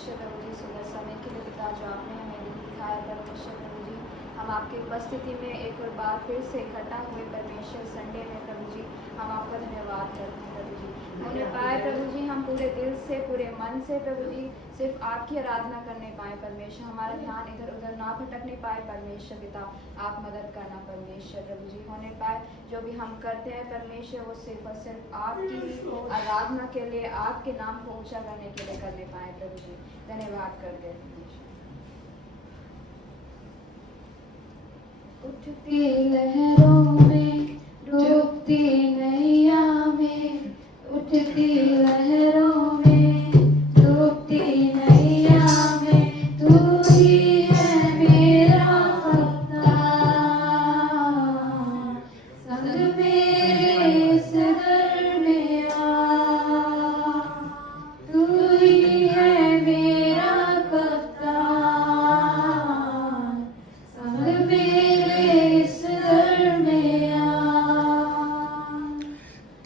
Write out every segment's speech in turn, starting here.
परमेश्वर प्रभु जी, सुंदर समय के लिए पिता जो आपने हमें दिन दिखाया परमेश्वर प्रभु जी, हम आपकी उपस्थिति में एक और बार फिर से इकट्ठा हुए परमेश्वर संडे में प्रभु जी, हम आपका धन्यवाद करते हैं प्रभु जी। होने पाए प्रभु जी, हम पूरे दिल से पूरे मन से प्रभु जी सिर्फ आपकी आराधना करने पाए परमेश्वर, हमारा ध्यान इधर उधर ना भटकने पाए परमेश्वर पिता, आप मदद करना परमेश्वर प्रभु जी। होने पाए जो भी हम करते हैं परमेश्वर, वो सिर्फ और सिर्फ आपकी आराधना के लिए, आपके नाम को ऊंचा करने के लिए करने पाए प्रभु जी। धन्यवाद करते हैं परमेश्वर। उठती लहरों में, डूबती नैया में, उठती लहरों में, डूबती नैया में, तू ही है मेरा कप्तान, संग मेरे इस दर में आ, तू ही है मेरा कप्तान, संग मेरे इस दर में आ।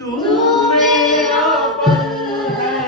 तू मेरा पल है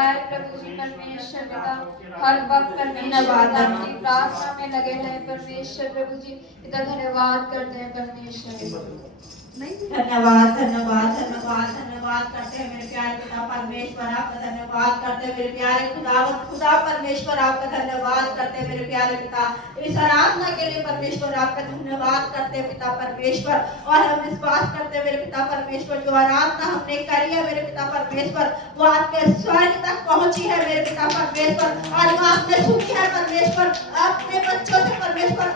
पाए प्रभु जी परमेश्वर पिता। हर वक्त परमेश्वर पिता अपनी प्रार्थना में लगे रहे परमेश्वर प्रभु जी पिता। धन्यवाद करते हैं परमेश्वर। धन्यवाद धन्यवाद धन्यवाद धन्यवाद करते हैं मेरे प्यारे पिता परमेश्वर, आपका धन्यवाद करते हैं मेरे प्यारे खुदा परमेश्वर, आपका धन्यवाद करते हैं मेरे प्यारे पिता। इस आराधना के लिए परमेश्वर आपका धन्यवाद करते हैं पिता परमेश्वर। और हम विश्वास करते हैं मेरे पिता परमेश्वर, जो आराधना हमने करी है मेरे पिता परमेश्वर, वो आपके स्वर्ग तक पहुंची है मेरे पिता परमेश्वर। और वो आपने सुनी है परमेश्वर अपने बच्चों से परमेश्वर।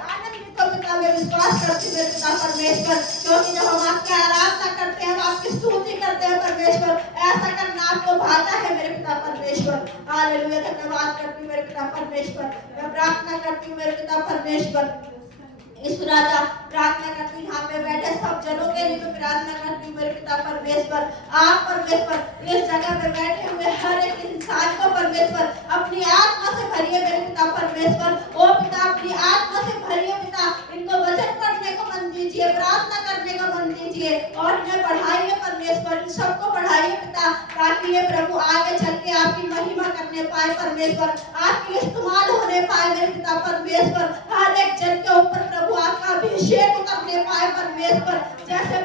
तो पिता मैं विश्वास करती हूँ पिता परमेश्वर, क्योंकि जब हम आपकी आराधना करते हैं, हम आपकी स्तुति करते हैं परमेश्वर, ऐसा करना आपको भाता है मेरे पिता परमेश्वर। हालेलुया। धन्यवाद करती हूँ मेरे पिता परमेश्वर। मैं प्रार्थना करती हूँ मेरे पिता परमेश्वर। इस राजा प्रार्थना करती हूँ, यहाँ पे बैठे सब जनों के लिए प्रार्थना करती हूँ मेरे पिता परमेश्वर। आप परमेश्वर इस जगह पे बैठे हुए हर एक इंसान को परमेश्वर अपनी आत्मा से भरिए मेरे पिता परमेश्वर। ओ पिता अपनी आत्मा से भरिए पिता, इनको वचन पढ़ने को मन दीजिए, प्रार्थना करने का मन दीजिए और इन्हें बढ़ाइए परमेश्वर, इन सबको बढ़ाइए पिता, ताकि ये प्रभु आगे चल के आपकी महिमा करने पाए परमेश्वर, आपके इस्तेमाल होने पाए मेरे पिता परमेश्वर। हर एक जन के ऊपर प्रभु आपका अभिषेक करने पाए परमेश्वर, जैसे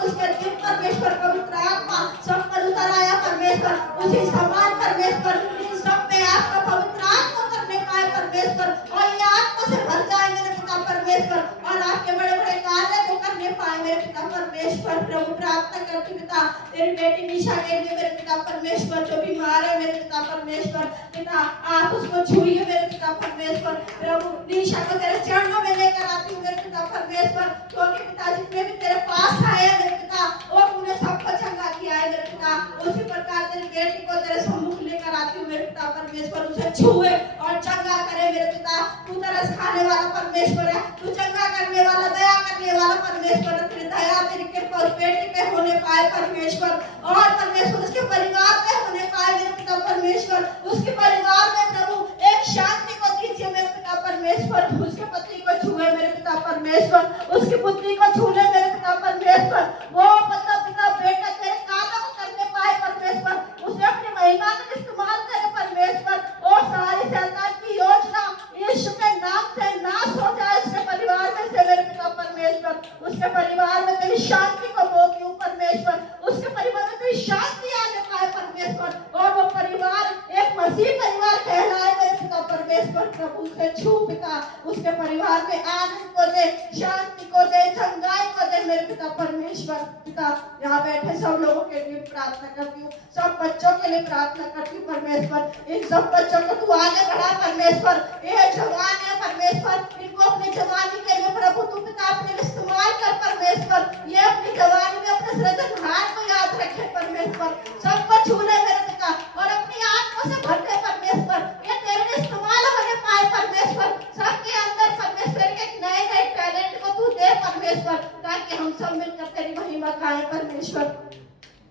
उसके दिन परमेश्वर पवित्र आत्मा सब पर उतर आया परमेश्वर, उसी समान परमेश्वर इन सब में आपका पवित्र आत्मा करने पाए परमेश्वर। और ये आत्मा से भर जाए मेरे पिता परमेश्वर, और आपके बड़े बड़े कार्य को करने पाए मेरे पिता परमेश्वर। प्रभु प्रार्थना करती पिता तेरी बेटी निशा के लिए मेरे पिता परमेश्वर, जो बीमार है मेरे पिता परमेश्वर, पिता आप उसको छुइए मेरे पिता परमेश्वर। प्रभु निशा को तेरे चरणों में लेकर आती हूँ मेरे पिता परमेश्वर, क्योंकि पिता जितने भी तेरे पास आए हैं मेरे पिता, और तूने सबको चंगा किया है मेरे पिता। उसी प्रकार तेरी बेटी को तेरे सम्मुख लेकर आती हूँ मेरे पिता परमेश्वर, उसे छुए और चंगा करे मेरे पिता। तू तरस खाने वाला परमेश्वर है, तू चंगा करने वाला, दया करने वाला परमेश्वर। तेरी दया तेरी कृपा उस बेटी पे होने पाए परमेश्वर, और परमेश्वर उसके परिवार पे होने पाए मेरे पिता परमेश्वर। उसके परिवार में प्रभु एक शांति को दीजिए मेरे पिता परमेश्वर। उसके पति को छुए मेरे पिता परमेश्वर, उसकी पुत्री को छूले मेरे पिता परमेश्वर। वो पिता बेटा तेरे कामों को करने पाए परमेश्वर, उसे अपनी महिमा में इस्तेमाल करे परमेश्वर। और सारी शैतान की योजना यीशु के नाम से नाश हो जाए उसके परिवार में से मेरे पिता परमेश्वर। उसके परिवार में तेरी शांति को बोलती हूँ परमेश्वर, उसके परिवार में तेरी शांति आने पाए परमेश्वर, और वो परिवार एक मसीह परिवार कहलाए मेरे पिता परमेश्वर। प्रभु से छू पिता, उसके परिवार में आनंद को दे, शांति को दे, चंगाई को दे मेरे पिता परमेश्वर। पिता यहाँ बैठे सब लोगों के लिए प्रार्थना करती हूँ, सब बच्चों के लिए प्रार्थना करती हूँ परमेश्वर। इन सब बच्चों को तू आगे बढ़ा परमेश्वर। ये जवान है परमेश्वर, इनको अपने जवानी के लिए प्रभु तू पिता अपने इस्तेमाल कर परमेश्वर। ये अपनी जवानी में अपने सृजनहार को याद रखे परमेश्वर, सबको छूले मेरे पिता और अपनी आत्मा से भर दे परमेश्वर। ये तेरे इस्तेमाल होने पाए परमेश्वर, सबके अंदर परमेश्वर के नए नए टैलेंट को तू दे परमेश्वर, ताकि हम सब मिलकर तेरी महिमा गाएं परमेश्वर।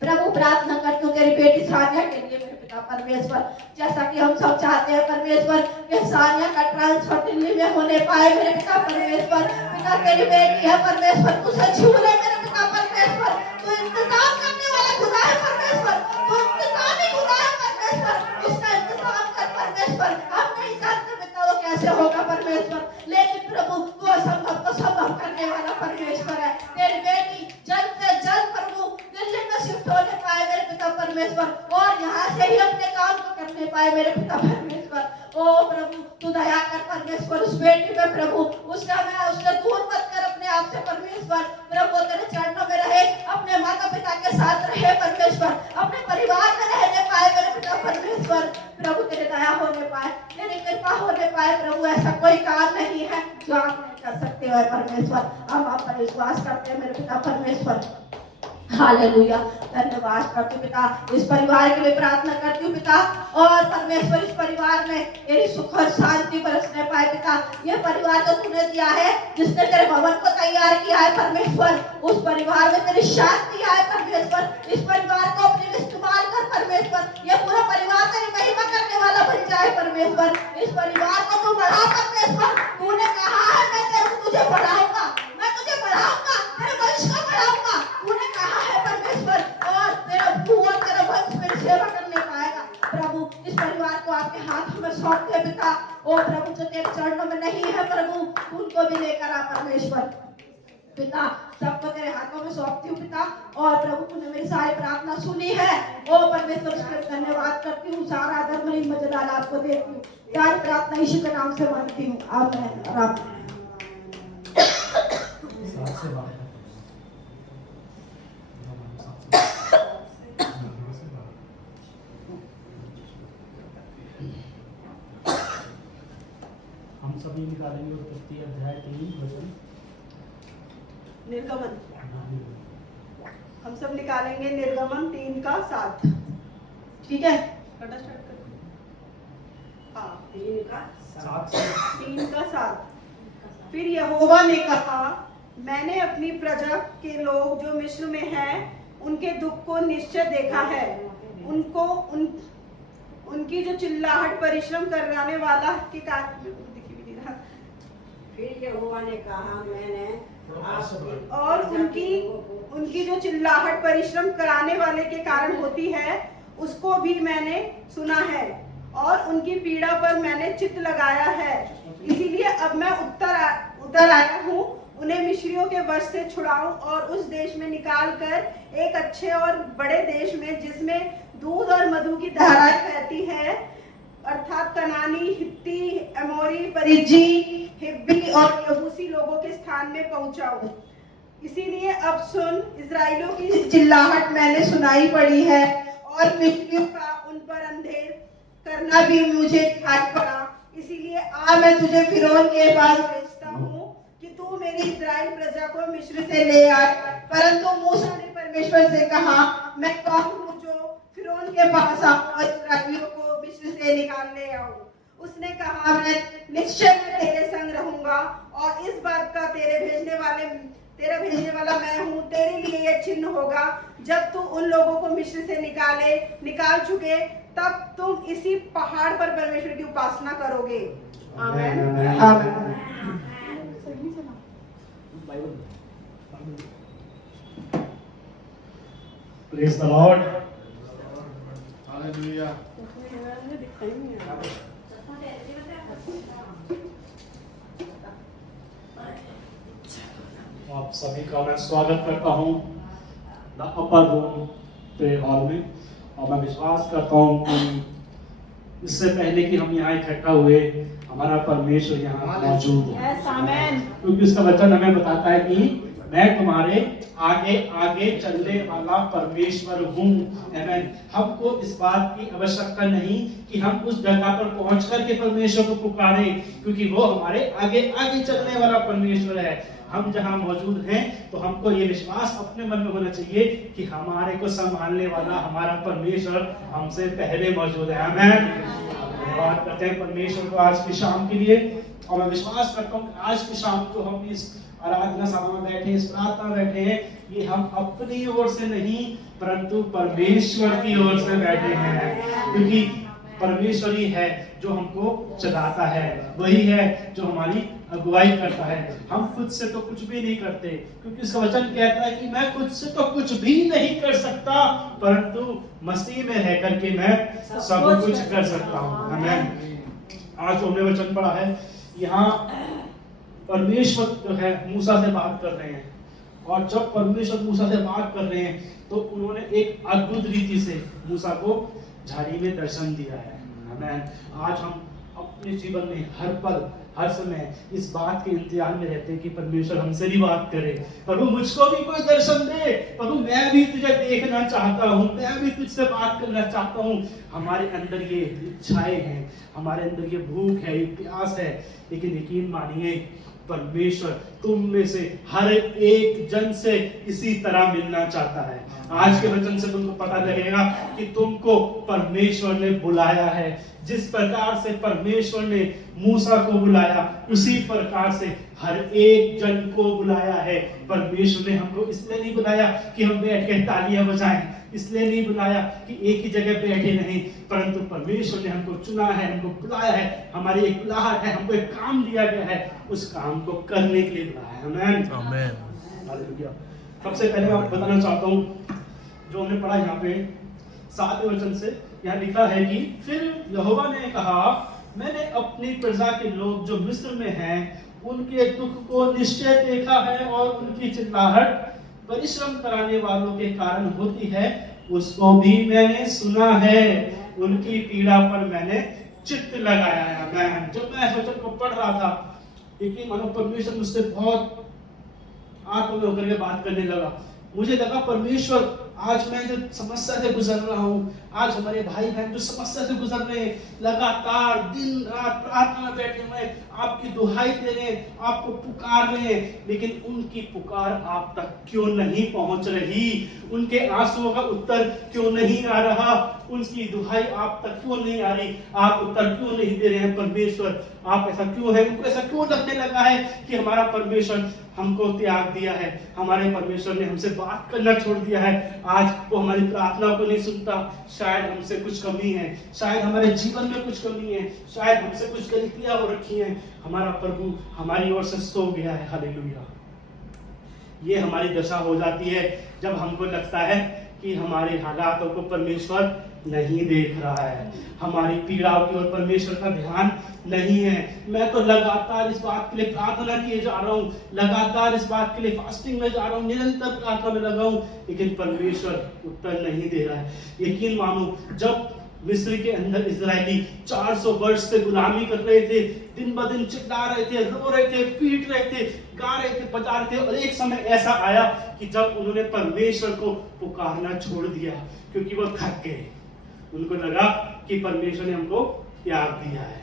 प्रभु प्रार्थना करती हूँ तेरी बेटी सानिया के लिए मेरे पिता परमेश्वर, जैसा कि हम सब चाहते हैं परमेश्वर कि सानिया का ट्रांसफर दिल्ली में होने पाए मेरे पिता परमेश्वर। पिता तेरी बेटी है परमेश्वर, तू उसे छू ले मेरे पिता परमेश्वर। तू इंतजाम करने वाला खुदा है परमेश्वर, तू इंतजामी खुदा है परमेश्वर, उसका इंतजाम कर परमेश्वर। हम नहीं जानते पिता वो कैसे होगा परमेश्वर, लेकिन प्रभु तू असंभव को संभव करने वाला परमेश्वर है। तेरी बेटी जल्द से जल्द प्रभु दिल्ली में शिफ्ट होने पाए मेरे पिता परमेश्वर, और यहाँ से ही अपने काम को करने पाए मेरे पिता परमेश्वर। ओ प्रभु तू दया कर परमेश्वर उस बेटी में प्रभु, उससे दूर मत कर अपने आप से परमेश्वर। प्रभु तेरे चरणों में रहे, अपने माता पिता के साथ रहे परमेश्वर, अपने परिवार में रहने पाए मेरे पिता परमेश्वर। प्रभु तेरे दया होने पाए, तेरी कृपा होने पाए प्रभु। ऐसा कोई काम नहीं है जो आप नहीं कर सकते हो परमेश्वर। हम आप पर विश्वास करते हैं मेरे पिता परमेश्वर। हालेलुया। धन्यवाद करती हूँ पिता, इस परिवार के लिए प्रार्थना करती हूँ पिता, और परमेश्वर इस परिवार में तेरी सुख और शांति बरसने पाए पिता। ये परिवार जो तूने दिया है, जिसने तेरे भवन को तैयार किया है परमेश्वर, उस परिवार में तेरी शांति आए परमेश्वर। इस परिवार को अपने इस्तेमाल कर परमेश्वर, ये पूरा परिवार तेरी महिमा करने वाला बन जाए परमेश्वर। इस परिवार को तू बढ़ा परमेश्वर, तूने कहा है मैं तुझे बढ़ाऊंगा, मैं तुझे बढ़ाऊंगा, तेरे वंश को बढ़ाऊंगा, तूने कहा है परमेश्वर। और तेरा वंश मेरी सेवा करने पाएगा प्रभु। परमेश्वर। पिता सबको तेरे हाथों में सौंपती हूँ पिता, और प्रभु तूने मेरी सारी प्रार्थना सुनी है। ओ परमेश्वर उसके धन्यवाद करती हूँ, सारा आदर महिमा जलाल आपको देती हूँ। सारी प्रार्थना यीशु के नाम से मांगती हूँ, आमीन और आमीन। हम सभी निकालेंगे उत्पत्ति अध्याय 3 वचन निर्गमन, हम सब निकालेंगे निर्गमन 3 का 7। ठीक है, पढ़ना स्टार्ट करो। हाँ, 3 का 7। फिर यहोवा ने कहा, मैंने अपनी प्रजा के लोग जो मिस्र में हैं उनके दुख को निश्चय देखा है। उनकी जो चिल्लाहट परिश्रम कराने वाला के कारण, फिर यहोवा ने कहा, मैंने और उनकी जो चिल्लाहट परिश्रम कराने वाले के कारण होती है उसको भी मैंने सुना है, और उनकी पीड़ा पर मैंने चित्त लगाया है। इसीलिए अब मैं उतर आया हूँ, उन्हें मिस्रियों के वश से छुड़ाऊं और उस देश में निकाल कर एक अच्छे और बड़े देश में, जिसमें दूध और मधु की धाराएं बहती है, अर्थात कनानी, हित्ती, अमोरी, परिज्जी, हिब्बी और यबूसी लोगों के स्थान में पहुंचाऊं। इसीलिए अब सुन, इजराइलियों की चिल्लाहट मैंने सुनाई पड़ी है, और मिस्रियों का उन पर अंधेर करना भी मुझे दिखाई पड़ा। इसीलिए आज मैं तुझे फिरौन के पास भेजता हूँ कि तू मेरी इजराइल प्रजा को मिस्र से ले आए। परंतु मूसा ने परमेश्वर से कहा, मैं कौन हूँ जो फिरौन के पास आऊं और इजराइलियों को मिस्र से निकालने आऊं? उसने कहा, मैं निश्चय में तेरे संग रहूंगा, और इस बात का तेरा भेजने वाला मैं हूँ। तेरे लिए यह चिन्ह होगा, जब तू उन लोगों को मिस्र से निकाल चुके, तब तुम इसी पहाड़ पर परमेश्वर की उपासना करोगे। आमीन। आमीन। Praise the Lord. हालेलुया। आप सभी का मैं स्वागत करता हूँ the upper room prayer hall में, और मैं विश्वास करता हूँ कि इससे पहले कि हम यहाँ इकट्ठा हुए, हमारा परमेश्वर यहाँ मौजूद है। क्योंकि उसका वचन हमें बताता है कि मैं तुम्हारे आगे आगे चलने वाला परमेश्वर हूँ। आमीन। हमको इस बात की आवश्यकता नहीं कि हम उस जगह पर पहुंच करके परमेश्वर को पुकारें, क्योंकि वो हमारे आगे आगे चलने वाला परमेश्वर है। हम जहाँ मौजूद हैं तो हमको ये विश्वास अपने मन में होना चाहिए कि हमारे को संभालने वाला हमारा परमेश्वर हमसे पहले मौजूद है। आमीन। धन्यवाद करते हैं परमेश्वर को आज की शाम के लिए, और मैं विश्वास करता हूँ कि आज की शाम जो हम इस आराधना सभा में बैठे, इस प्रार्थना में बैठे हैं, ये हम अपनी ओर से नहीं परंतु परमेश्वर की ओर से बैठे हैं, क्योंकि परमेश्वर ही है जो हमको चलाता है, वही है जो हमारी अगुवाई करता है। हम खुद से तो कुछ भी नहीं करते, क्योंकि उसका वचन कहता है कि मैं खुद से तो कुछ भी नहीं कर सकता, परंतु मसीह में रह करके मैं सब कुछ कर सकता हूँ। आमीन। आज हमने वचन पढ़ा है, यहाँ परमेश्वर जो है मूसा से बात कर रहे हैं, और जब परमेश्वर मूसा से बात कर रहे हैं तो उन्होंने एक अद्भुत रीति से मूसा को झाड़ी में दर्शन दिया है। आमीन। आज हम अपने जीवन में हर पल हर समय इस बात के इंतजार में रहते हैं कि परमेश्वर हमसे भी बात करे, प्रभु मुझको भी कोई दर्शन दे, प्रभु मैं भी तुझे देखना चाहता हूँ, मैं भी तुझसे बात करना चाहता हूँ। हमारे अंदर ये इच्छाएं हैं, हमारे अंदर ये भूख है, ये प्यास है, लेकिन यकीन मानिए परमेश्वर तुम में से हर एक जन से इसी तरह मिलना चाहता है। आज के वचन से तुमको पता लगेगा कि तुमको परमेश्वर ने बुलाया है। जिस प्रकार से परमेश्वर ने मूसा को बुलाया, उसी प्रकार से हर एक जन को बुलाया है। परमेश्वर ने हमको इसलिए नहीं बुलाया कि हम बैठ के तालियां बजाएं, इसलिए नहीं बुलाया कि एक ही जगह बैठे नहीं, परंतु परमेश्वर ने हमको चुना है, हमको बुलाया है। हमारी एक बुलाहट है, हमको एक काम दिया गया है, उस काम को करने के लिए बुलाया है। आमीन। हालेलुया। सबसे पहले मैं आपको बताना चाहता हूँ, जो हमने पढ़ा यहाँ पे 7वें वचन से, यहाँ लिखा है कि फिर यहोवा ने कहा, मैंने अपनी प्रजा के लोग जो मिस्र में हैं उनके दुख को निश्चय देखा है और उनकी चिल्लाहट परिश्रम कराने वालों के कारण होती है, उसको भी मैंने सुना है। उनकी पीड़ा पर मैंने चित्त लगाया है। मैं जब मैं वचन को पढ़ रहा था, यकीन मानो परमेश्वर मुझसे बहुत आंखों में होकर के बात करने लगा। मुझे लगा परमेश्वर आज मैं जो समस्या से गुजर रहा हूँ, आज हमारे भाई बहन जो समस्या से गुजर रहे हैं, लगातार दिन रात प्रार्थना में बैठे हुए आपकी दुहाई दे रहे हैं, आपको पुकार रहे हैं, लेकिन उनकी पुकार आप तक क्यों नहीं पहुंच रही? उनके आंसुओं का उत्तर क्यों नहीं आ रहा? उनकी दुहाई आप तक क्यों नहीं आ रही? आप उत्तर क्यों नहीं दे रहे हैं? परमेश्वर आप ऐसा क्यों है? उनको ऐसा क्यों लगने लगा है कि हमारा परमेश्वर हमको त्याग दिया है, हमारे परमेश्वर ने हमसे बात करना छोड़ दिया है, आज वो हमारी प्रार्थना को नहीं सुनता? शायद हमसे कुछ कमी है, शायद हमारे जीवन में कुछ कमी है, शायद हमसे कुछ गलतियां हो रखी हैं। हमारा प्रभु हमारी ओर से सो गया है। हालेलुया। ये हमारी दशा हो जाती है जब हमको लगता है कि हमारे हालातों को परमेश्वर नहीं देख रहा है, हमारी पीड़ाओं की ओर परमेश्वर का ध्यान नहीं है। मैं तो लगातार इस बात के लिए प्रार्थना किए जा रहा हूँ, लगातार इस बात के लिए फास्टिंग में जा रहा हूँ, निरंतर प्रार्थना में लगा हूँ, लेकिन परमेश्वर उत्तर नहीं दे रहा है। यकीन मानो, जब मिस्र के अंदर इजरायली 400 वर्ष से गुलामी कर रहे थे, दिन ब दिन चिल्ला रहे थे, रो रहे थे, पीट रहे थे, गा रहे थे, बजा रहे थे, और एक समय ऐसा आया कि जब उन्होंने परमेश्वर को पुकारना छोड़ दिया, क्योंकि वो थक गए। उनको लगा कि परमेश्वर ने हमको त्याग दिया है,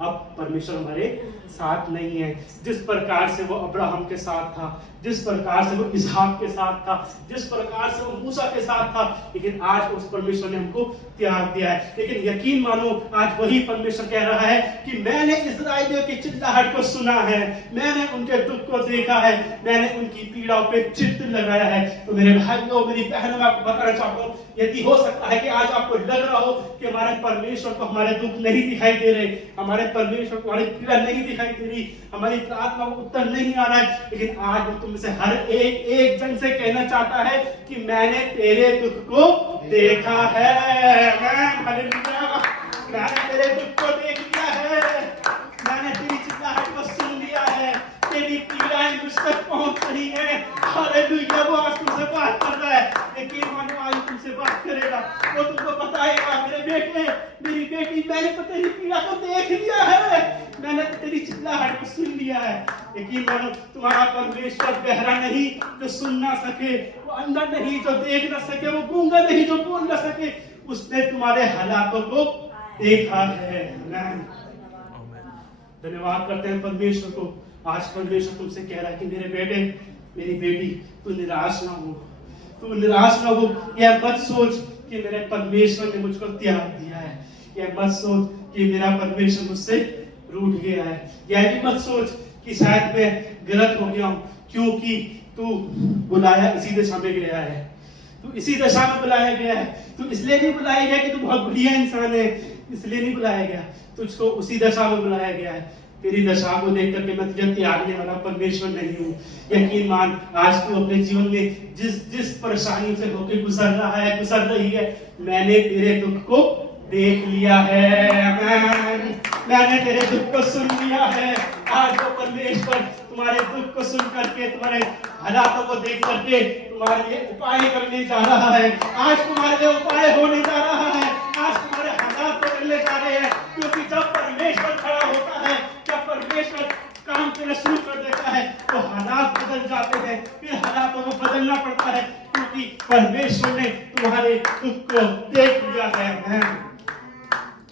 अब परमेश्वर हमारे साथ नहीं है। जिस प्रकार से वो अब्राहम के साथ था, जिस प्रकार से वो इसहाक के साथ था, जिस प्रकार से वो मूसा के साथ था, लेकिन आज उस परमेश्वर ने हमको त्याग दिया है। लेकिन यकीन मानो, आज वही परमेश्वर कह रहा है कि मैंने इस्राएलियों की चिल्लाहट को सुना है, मैंने उनके दुख को देखा है, मैंने उनकी पीड़ाओं पे चित्त लगाया है। तो मेरे भाइयों, मेरी बहनों, मैं आपको बताना चाहता हूँ, यदि हो सकता है कि आज आपको लग रहा हो कि हमारे परमेश्वर को हमारे दुख नहीं दिखाई दे रहे, हमारे परमेश्वर को हमारी पीड़ा नहीं दिखाई दे रही, हमारी प्रार्थना को उत्तर नहीं आ रहा है, लेकिन आज वो तुमसे हर एक जन से कहना चाहता है कि मैंने तेरे दुख को देखा है। मैंने तेरे दुख को देख लिया है, मैंने तेरी चिल्लाहट को सुन लिया है, तेरी पीड़ाएं मुझ तक पहुंच रही है। हालेलुया। वो आज तुमसे बात कर रहा है, लेकिन मानो आज तुमसे बात करेगा, वो तुमको बताएगा, मेरे बेटे, मेरी बेटी, मैंने तो तेरी पीड़ा को देख लिया है, मैंने तो तेरी चिल्लाहट को सुन लिया है। यकीन मानो, तुम्हारा परमेश्वर बहरा नहीं जो सुन ना सके, वो अंधा नहीं जो देख ना सके, वो गूंगा नहीं जो बोल ना सके, उसने तुम्हारे हालातों को देखा है। धन्यवाद करते हैं परमेश्वर को। आज परमेश्वर तुमसे कह रहा है कि मेरे बेटे, मेरी बेटी, तू निराश ना हो, तू निराश ना हो। यह मत सोच कि मेरे परमेश्वर ने मुझको त्याग दिया है, यह मत सोच कि मेरा परमेश्वर मुझसे रूठ गया है, यह भी मत सोच कि शायद मैं गलत हो गया हूँ, क्योंकि तू बुलाया इसी दशा में गया है, तू इसी दशा में बुलाया गया है। तू इसलिए नहीं बुलाया गया कि तू बहुत बढ़िया इंसान है, इसलिए नहीं बुलाया गया, तुझको उसी दशा में बुलाया गया है। तेरी दशा को देख करके मैं तुझे त्यागने वाला परमेश्वर नहीं हूँ। यकीन मान, आज तू अपने जीवन में जिस परेशानी से होकर गुजर रहा है, गुजर रही है, मैंने तेरे दुख को देख लिया है, मैंने तेरे दुख को सुन लिया है। आज वो परमेश्वर तुम्हारे दुख को सुन करके, तुम्हारे हालातों को देख करके तुम्हारे लिए उपाय करने जा रहा है। आज तुम्हारे लिए उपाय होने जा रहा है, आज तुम्हारे हालात बदलने जा रहे हैं, क्योंकि जब परमेश्वर खड़ा होता है, जब परमेश्वर काम करना शुरू कर देता है, तो हालात बदल जाते हैं, फिर हालातों को बदलना पड़ता है, क्योंकि परमेश्वर ने तुम्हारे दुख को देख लिया है।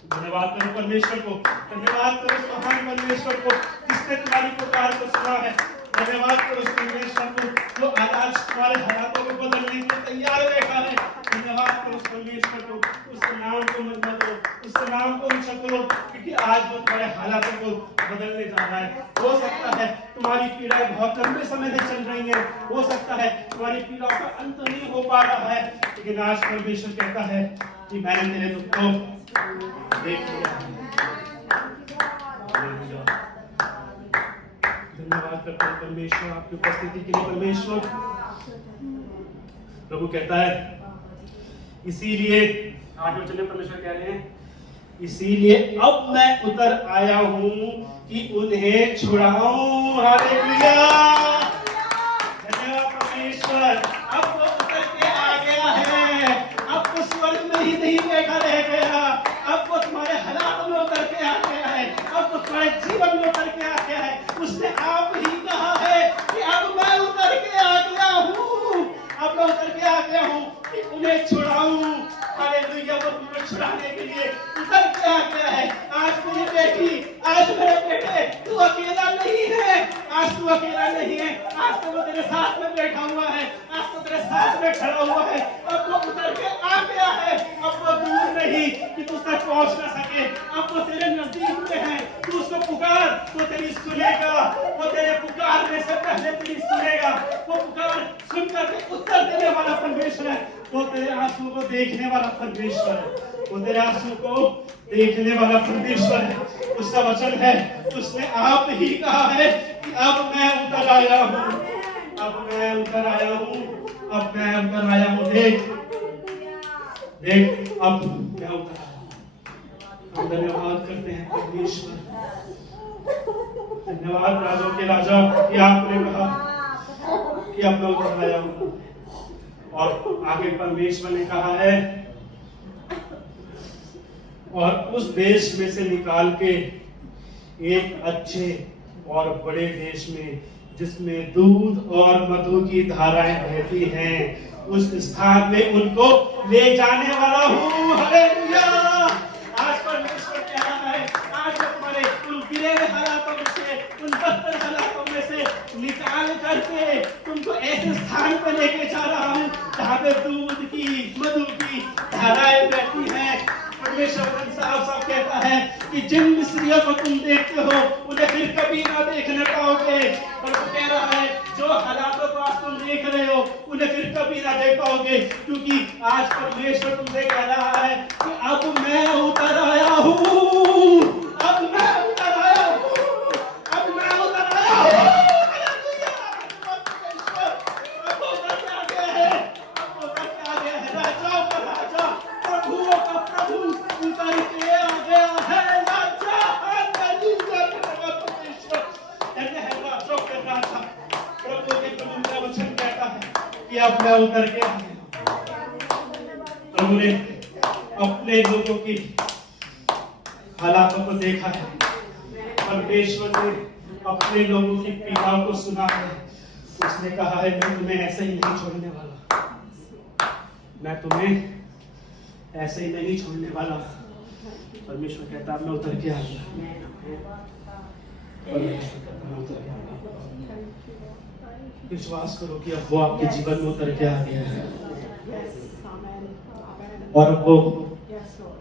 धन्यवाद करो परमेश्वर को, धन्यवाद करो उस महान परमेश्वर को जिसने तुम्हारी पुकार को सुना है। धन्यवाद करो उस परमेश्वर को जो आज तुम्हारे हालातों को बदलने के लिए तैयार बैठा है। धन्यवाद करो उस परमेश्वर को, उसके नाम को महिमा दो, उसके नाम को ऊंचा करो, क्योंकि आज वो तुम्हारे हालातों को बदलने जा रहा है। हो सकता है तुम्हारी पीड़ाएं बहुत लंबे समय से चल रही हैं, हो सकता है तुम्हारी पीड़ाओं का अंत नहीं हो पा रहा है, लेकिन आज परमेश्वर कहता है कि मैंने तेरे दुख को देख लिया। धन्यवाद करते हैं परमेश्वर आपकी उपस्थिति के लिए। परमेश्वर प्रभु कहता है, इसीलिए आज वचन में परमेश्वर कह रहे हैं इसीलिए अब मैं उतर आया हूं कि उन्हें छुड़ाऊं। हालेलुया, धन्यवाद परमेश्वर। अब वो उतर के आ गया है। अब वो स्वर्ग में ही नहीं बैठा रह गया, अब वो तुम्हारे हालात में उतर के आ गया है, अब वो तुम्हारे जीवन में उतर के आ गया है। उसने आप ही कहा है कि अब मैं उतर के आ गया हूँ, अब मैं उतर के आ गया हूँ कि उन्हें छुड़ाऊं। हालेलुया, वो तुम्हें छुड़ाने के लिए उतर के आ गया है। आज मेरी बेटी, आज मेरे बेटे, तू अकेला नहीं है, आज तू अकेला नहीं है। आज तो वो तेरे साथ में बैठा हुआ है, आज तो तेरे साथ में खड़ा हुआ है। अब वो उतर के आ गया है, अब वो दूर नहीं कि तू तक पहुंच ना सके, अब वो तेरे नजदीक में है। तू उसको पुकार, वो तेरी सुनेगा, वो तेरे पुकारने से पहले तेरी सुनेगा। वो पुकार सुनकर के उत्तर देने वाला परमेश्वर है, वो तेरे आंसू को देखने वाला परमेश्वर है, वो तेरे आंसू को देखने वाला परमेश्वर है। उसका वचन है, उसने आप ही कहा है कि अब मैं उतर आया हूँ, अब मैं उतर आया हूँ, अब मैं उतर आया हूँ। देख देख, अब मैं उतर आया हूँ। हम धन्यवाद करते हैं परमेश्वर, धन्यवाद राजों के राजा कि आपने कहा कि अब मैं उतर आया हूँ। और आगे परमेश्वर ने कहा है, और उस देश में से निकाल के एक अच्छे और बड़े देश में, जिसमें दूध और मधु की धाराएं बहती हैं, उस स्थान में उनको ले जाने वाला हूँ। हालेलुया, आज परमेश्वर कह रहा है, आज मैं तुम्हारे उन गिरे हुए हालातों में से, उन बदतर हालातों में से निकाल करके तुमको ऐसे स्थान पर लेके जा रहा हूँ जहाँ पे दूध की, मधु की धाराएं बहती हैं। परमेश्वर साफ साफ कहता है कि जिन मिस्रियों को तुम देखते हो उन्हें फिर कभी ना देखने पाओगे। और वो कह रहा है, जो हालातों को आज तुम देख रहे हो उन्हें फिर कभी ना देख पाओगे, क्योंकि आज परमेश्वर तुमसे कह रहा है कि अब मैं उतर आया हूँ, अब मैं उतर आया हूँ, अब मैं उतर आया हूँ। अब उतर के आ गया है, अब उतर के आ गया है। राजाओं का राजा, प्रभुओं का प्रभु उतर के आ गया है। राजा, हालेलुया, धन्यवाद परमेश्वर, धन्यवाद राजाओं के राजा, प्रभु के प्रभु का वचन कहता है कि अब मैं उतर के आ गया। प्रभु ने अपने लोगों की हालातों को देखा है, परमेश्वर ने अपने लोगों की पीड़ा को सुना है। उसने कहा है, मैं तुम्हें ऐसे ही नहीं छोड़ने वाला, मैं तुम्हें ऐसे ही नहीं छोड़ने वाला। परमेश्वर कहता है, मैं उतर के आ गया, परमेश्वर कहता है, मैं उतर के आ गया। विश्वास करो कि अब वो आपके जीवन में उतर के आ गया है, और वो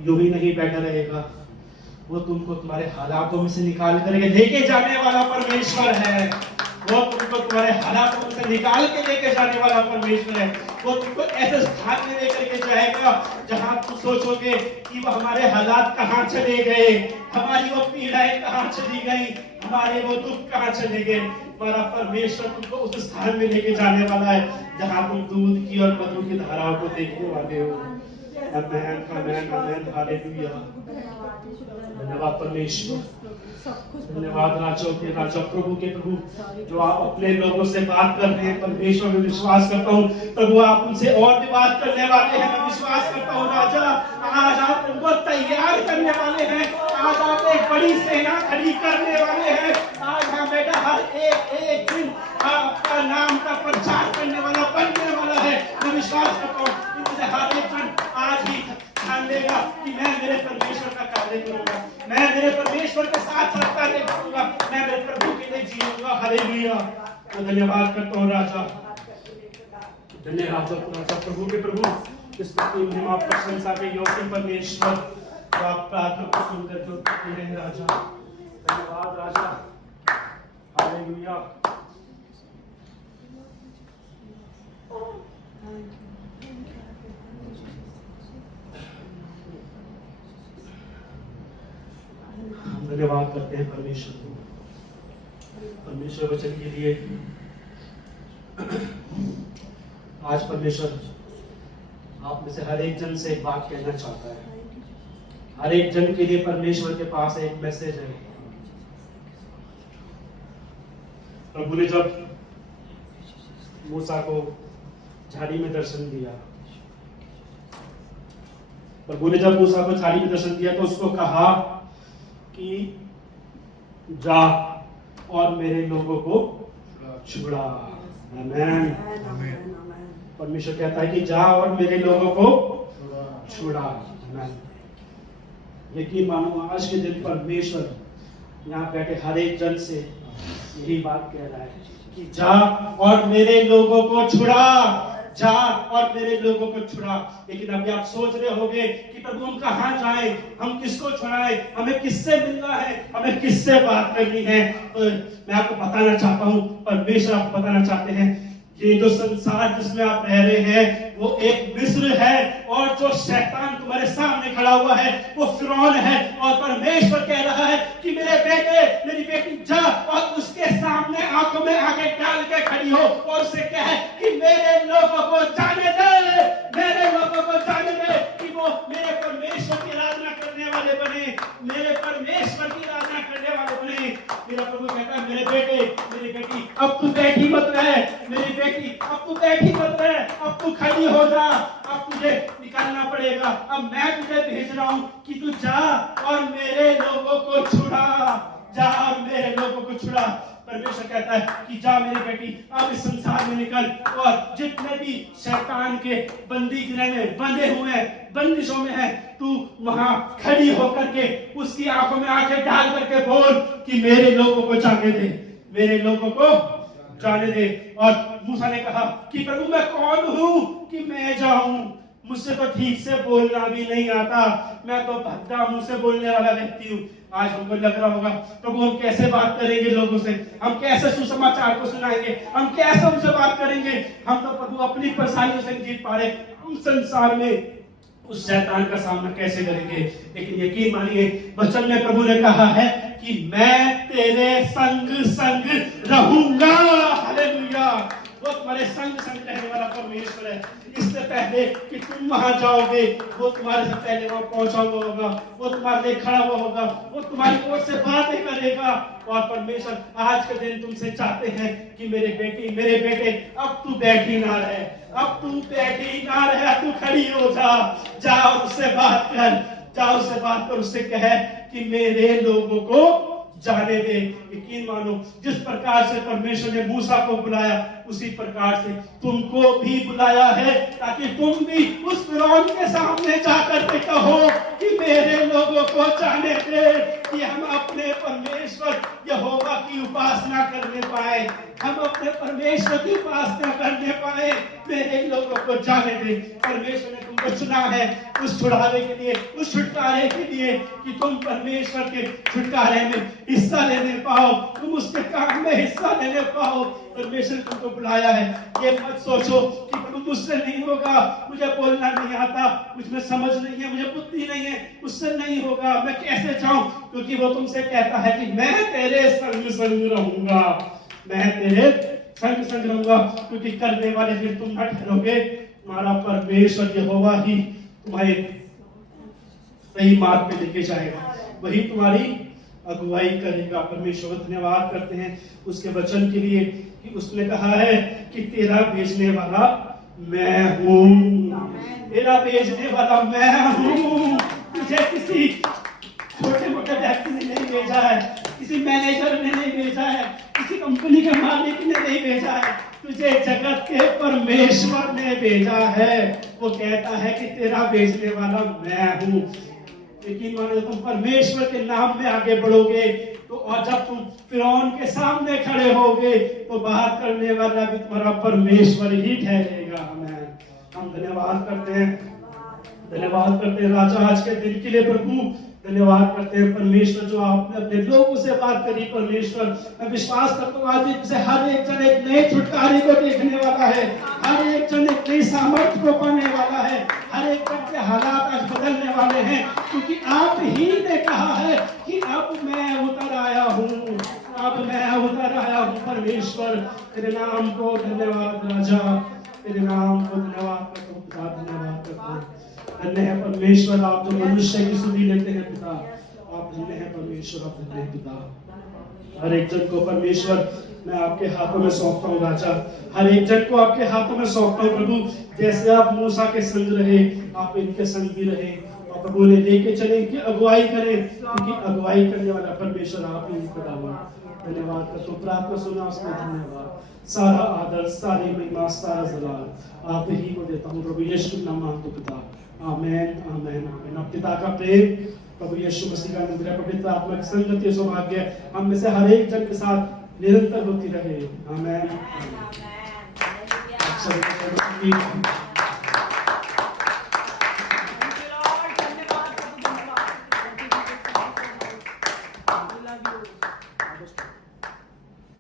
यूं ही नहीं बैठा रहेगा, वो तुमको तुम्हारे हालातों में से निकाल करके लेके जाने वाला परमेश्वर है। वो तुमको तुम्हारे हालातों से निकाल के लेके जाने वाला परमेश्वर है। वो तुमको ऐसे स्थान में लेकर के जाएगा जहां तुम सोचोगे कि वो हमारे हालात कहाँ चले गए, हमारी वो पीड़ाएं कहाँ चली गई, हमारे वो दुख कहाँ चले गए। हमारा परमेश्वर तुमको उस स्थान में लेके जाने वाला है जहां तुम दूध की और मधु की धाराओं को देखने वाले हो। आमेन, आमेन, आमेन, हालेलुया। धन्यवाद परमेश्वर, धन्यवाद राजों के राजा, प्रभु के प्रभु, जो आप अपने लोगों से बात कर रहे हैं। परमेश्वर में विश्वास करता हूँ प्रभु आप उनसे और भी बात करने वाले हैं। मैं विश्वास करता हूँ राजा, आज आप उनको तैयार करने वाले हैं, आज आप एक बड़ी सेना खड़ी करने वाले हैं। आज हाँ बेटा, हर एक दिन आपका नाम का प्रचार करने वाला बनने वाला है। मैं विश्वास करता हूँ कि हर एक जन आज ही ध्यान देगा कि मैं मेरे परमेश्वर का कार्य करूंगा, मैं मेरे परमेश्वर के साथ साथ कार्य करूंगा, मैं मेरे प्रभु के लिए जीऊंगा। हालेलुया, मैं धन्यवाद करता हूँ राजा, धन्यवाद राजा, प्रभु के प्रभु, इस महिमा प्रशंसा के योग्य परमेश्वर, तो आप प्रार्थना को सुनकर जो करते हैं राजा। धन्यवाद राजा, हालेलुया। धन्यवाद करते हैं परमेश्वर को, परमेश्वर वचन के लिए। आज परमेश्वर आप में से हर एक जन से एक बात कहना चाहता है। हर एक जन के लिए परमेश्वर के पास एक मैसेज है। प्रभु ने जब मूसा को झाड़ी में दर्शन दिया, प्रभु ने जब मूसा को झाड़ी में दर्शन दिया तो उसको कहा कि जा और मेरे लोगों को छुड़ा। आमेन। परमेश्वर कहता है कि जा और मेरे लोगों को छुड़ा। आमेन। यकीन मानो आज के दिन परमेश्वर यहाँ बैठे हर एक जन से यही बात कह रहा है कि जा और मेरे लोगों को छुड़ा, जा और मेरे लोगों को छुड़ा। लेकिन अभी आप सोच रहे होंगे कि प्रभु हम कहाँ जाएं, हम किसको छुड़ाएं, हमें किससे मिलना है, हमें किससे बात करनी है। तो मैं आपको बताना चाहता हूँ, परमेश्वर आपको बताना चाहते हैं, ये जो संसार जिसमें आप रह रहे हैं वो एक मिस्र है, और जो शैतान तुम्हारे सामने खड़ा हुआ है वो फिरौन है। और परमेश्वर कह रहा है कि मेरे बेटे मेरी बेटी जा और उसके सामने आंखों में आगे डाल के खड़ी हो और उसे कहे कि मेरे लोगों को जाने दे, मेरे लोगों को जाने दे कि वो मेरे परमेश्वर की आराधना करने वाले बने, मेरे परमेश्वर की आराधना करने वाले बने। मेरा प्रभु कहता है मेरे बेटे मेरी बेटी अब तू बैठी मत रहे, मेरी बेटी अब तू बैठी मत रहे, अब तू खड़ी हो जा, अब तुझे निकलना पड़ेगा। अब मैं तुझे भेज रहा हूं कि तू जा और मेरे लोगों को छुड़ा, जा और मेरे लोगों को छुड़ा। परमेश्वर कहता है कि जा मेरी बेटी अब इस संसार में निकल, और जितने भी शैतान के बंदी गृह में बंधे हुए हैं, बंदिशों में है, तू वहां खड़ी होकर के उसकी आंखों में आंखें डाल करके बोल कि मेरे लोगों को जाने दे, मेरे लोगों को जाने दे। और मूसा ने कहा कि प्रभु मैं कौन हूं कि मैं जाऊं, मुझसे तो ठीक से बोलना भी नहीं आता, मैं तो भद्दा मुंह से बोलने वाला व्यक्ति हूं। आज हमको लग रहा होगा प्रभु हम कैसे बात करेंगे लोगों से, हम कैसे सुसमाचार को सुनाएंगे, हम कैसे उनसे बात करेंगे, हम तो प्रभु अपनी परेशानियों से जीत पा रहे, हम संसार में उस शैतान का सामना कैसे करेंगे। लेकिन यकीन मानिए वचन में प्रभु ने कहा है कि मैं तेरे संग संग रहूंगा। हालेलुया। वो तुम्हारे संग संग रहने वाला परमेश्वर है। इससे पहले कि तुम वहां जाओगे वो तुम्हारे से पहले वहां पहुंचा हुआ होगा, वो तुम्हारे लिए खड़ा हुआ होगा, वो तुम्हारी ओर से बातें करेगा। और परमेश्वर आज के दिन तुमसे चाहते हैं कि मेरे बेटी मेरे बेटे अब तू बैठी ना रहे, अब तू बैठी ना रहे, तू खड़ी हो जा, जाओ उससे बात कर, जाओ उससे बात कर, उससे कहे कि मेरे लोगों को जाने दे। यकीन मानो जिस प्रकार से परमेश्वर ने मूसा को बुलाया उसी प्रकार से तुमको भी बुलाया है, ताकि तुम भी उस फिरौन के सामने जाकर के कहो कि मेरे लोगों को जाने दे, कि हम अपने परमेश्वर यहोवा की उपासना करने पाए, हम अपने परमेश्वर की उपासना करने पाए, मेरे लोगों को जाने दे। परमेश्वर ने तुमको चुना है उस छुड़ावे के लिए, उस छुटकारे के लिए, कि तुम परमेश्वर के छुटकारे में हिस्सा लेने पाओ, तुम उसके काम में हिस्सा लेने पाओ। परमेश्वर ने तुमको बुलाया है। ये मत सोचो कि प्रभु मुझसे नहीं होगा, मुझे बोलना नहीं आता, मुझमें समझ नहीं है, मुझे बुद्धि नहीं है, उससे नहीं होगा, मैं कैसे जाऊं। क्योंकि वो तुमसे कहता है कि मैं तेरे संग संग रहूंगा, मैं तेरे संग संग रहूंगा। क्योंकि करने वाले फिर तुम न ठहरोगे, तुम्हारा परमेश्वर यहोवा ही तुम्हारे सही मार्ग पे लेके जाएगा, वही तुम्हारी अगुवाई करेगा। परमेश्वर धन्यवाद करते हैं उसके वचन के लिए कि उसने कहा है कि तेरा भेजने वाला मैं हूँ, तेरा भेजने वाला मैं हूँ। तुझे किसी छोटे मोटे व्यक्ति ने नहीं भेजा है, किसी मैनेजर ने नहीं भेजा है, किसी कंपनी के मालिक ने नहीं भेजा है, तुझे जगत के परमेश्वर ने भेजा है। वो कहता है कि तेरा भेजने वाला मैं हूँ। यकीन मानो तुम परमेश्वर के नाम में आगे बढ़ोगे तो, और जब तुम फिरौन के सामने खड़े होगे तो बात करने वाला भी तुम्हारा परमेश्वर ही ठहरेगा। हम धन्यवाद करते हैं, धन्यवाद करते हैं राजा आज के दिन के लिए। प्रभु धन्यवाद करते हैं परमेश्वर जो आपने अपने लोगों से बात करी। परमेश्वर मैं विश्वास करता हूँ आज से हर एक जन एक नए छुटकारे को देखने वाला है, हर एक जन एक नई सामर्थ्य को पाने वाला है, हर एक जन के हालात आज बदलने वाले हैं, क्योंकि आप ही ने कहा है कि अब मैं उतर आया हूँ, अब मैं उतर आया हूँ। परमेश्वर तेरे नाम को धन्यवाद राजा, तेरे नाम को धन्यवाद करता हूँ, धन्यवाद करता हूँ। धन्य है परमेश्वर। परमेश्वर आप जो मनुष्य की सुधि लेते हैं पिता, आप धन्य हैं परमेश्वर, आप धन्य हैं पिता। हर एक जन को परमेश्वर मैं आपके हाथों में सौंपता हूँ राजा, हर एक जन को आपके हाथों में सौंपता हूँ प्रभु। जैसे आप मूसा के संग रहे, आप इनके संग भी रहे और प्रभु ने लेके चले, इनकी अगुवाई करें, क्योंकि अगुवाई करने वाला परमेश्वर आप ही खुदा हुआ। धन्यवाद करता हूँ, प्रार्थना सुना उसमें धन्यवाद, सारा आदर, सारी महिमा, सारा जलाल आप ही को देता हूँ प्रभु यीशु नाम मांगता पिता, आमेन आमेन आमेन। अब पिता का प्रेम, प्रभु यीशु मसीह का अनुग्रह, पवित्र आत्मा की संगति, सौभाग्य हम में से हर एक जन के साथ निरंतर होती रहे, आमेन। आमेन। आप सभी को